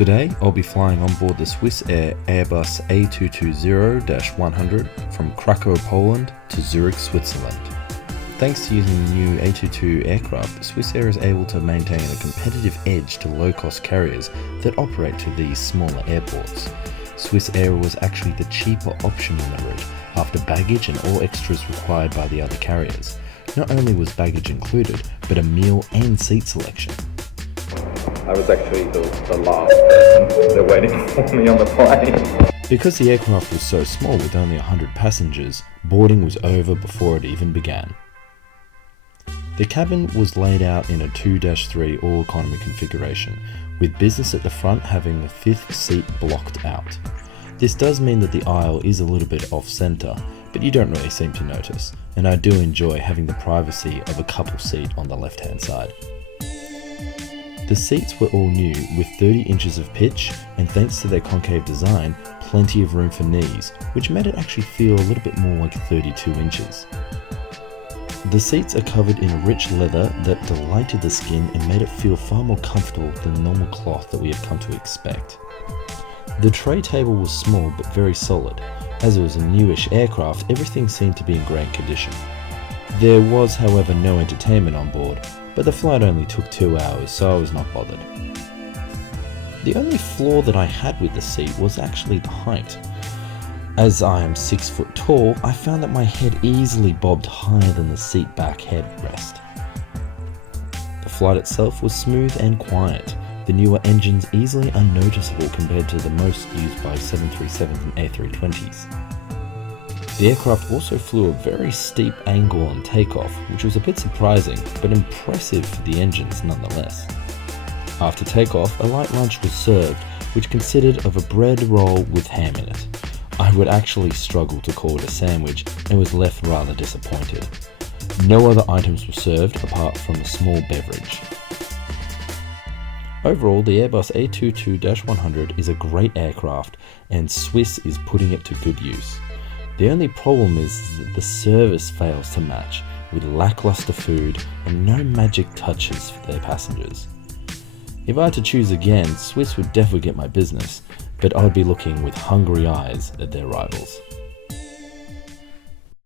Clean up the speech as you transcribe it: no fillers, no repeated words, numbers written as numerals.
Today, I'll be flying on board the Swiss Air Airbus A220-100 from Krakow, Poland to Zurich, Switzerland. Thanks to using the new A220 aircraft, Swiss Air is able to maintain a competitive edge to low-cost carriers that operate to these smaller airports. Swiss Air was actually the cheaper option on the route, after baggage and all extras required by the other carriers. Not only was baggage included, but a meal and seat selection. I was actually the last person. They're waiting for me on the plane. Because the aircraft was so small with only 100 passengers, boarding was over before it even began. The cabin was laid out in a 2-3 all-economy configuration, with business at the front having the fifth seat blocked out. This does mean that the aisle is a little bit off-centre, but you don't really seem to notice, and I do enjoy having the privacy of a couple seat on the left-hand side. The seats were all new with 30 inches of pitch, and thanks to their concave design, plenty of room for knees, which made it actually feel a little bit more like 32 inches. The seats are covered in a rich leather that delighted the skin and made it feel far more comfortable than the normal cloth that we have come to expect. The tray table was small but very solid. As it was a newish aircraft, everything seemed to be in great condition. There was, however, no entertainment on board, but the flight only took 2 hours, so I was not bothered. The only flaw that I had with the seat was actually the height. As I am 6 foot tall, I found that my head easily bobbed higher than the seat back headrest. The flight itself was smooth and quiet, the newer engines easily unnoticeable compared to the most used by 737s and A320s. The aircraft also flew a very steep angle on takeoff, which was a bit surprising, but impressive for the engines nonetheless. After takeoff, a light lunch was served, which consisted of a bread roll with ham in it. I would actually struggle to call it a sandwich and was left rather disappointed. No other items were served apart from a small beverage. Overall, the Airbus A220-100 is a great aircraft, and Swiss is putting it to good use. The only problem is that the service fails to match, with lackluster food and no magic touches for their passengers. If I had to choose again, Swiss would definitely get my business, but I would be looking with hungry eyes at their rivals.